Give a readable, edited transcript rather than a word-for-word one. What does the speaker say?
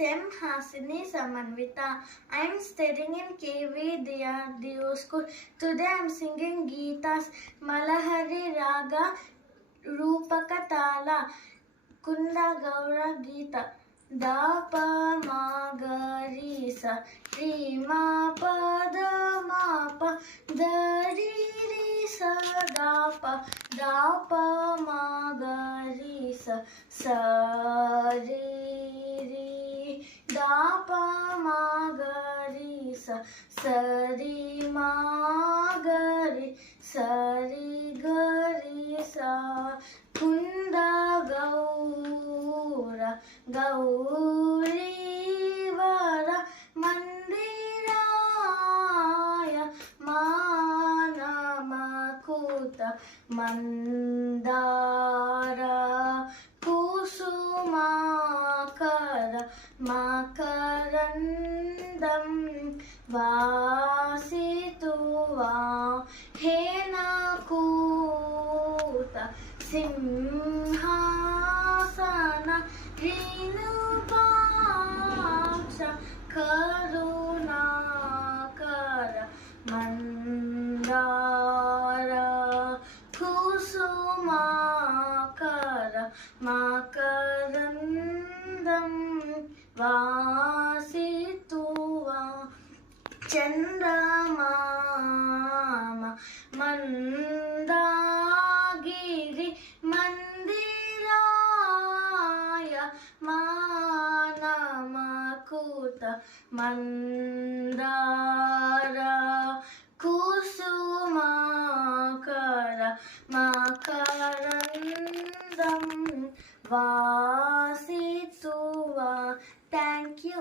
M. Hasini Samanvita. I am studying in KV DRDO school. Today I am singing Geetas Malahari Raga Rupaka Tala Kunda Gaura Geeta. Da pa ma ga ri sa ri ma pa da ma pa da ri ri sa da pa ma ga ri sa ri ri da pa ma ga ri sa ri ma ga ri ga ri sa kunda gaura Gauri Vara Mandiraya Mana Makuta Mandara Kusumakara Makarandam Vasituva Henakuta Simhasana Rinupaksha Karunakara Mandara Kusumakara Makarandam Vasituva Chandamama Mandagiri Mandiraya Manamakuta Mandara Kusumakara Makarandam Vasituva. Thank you.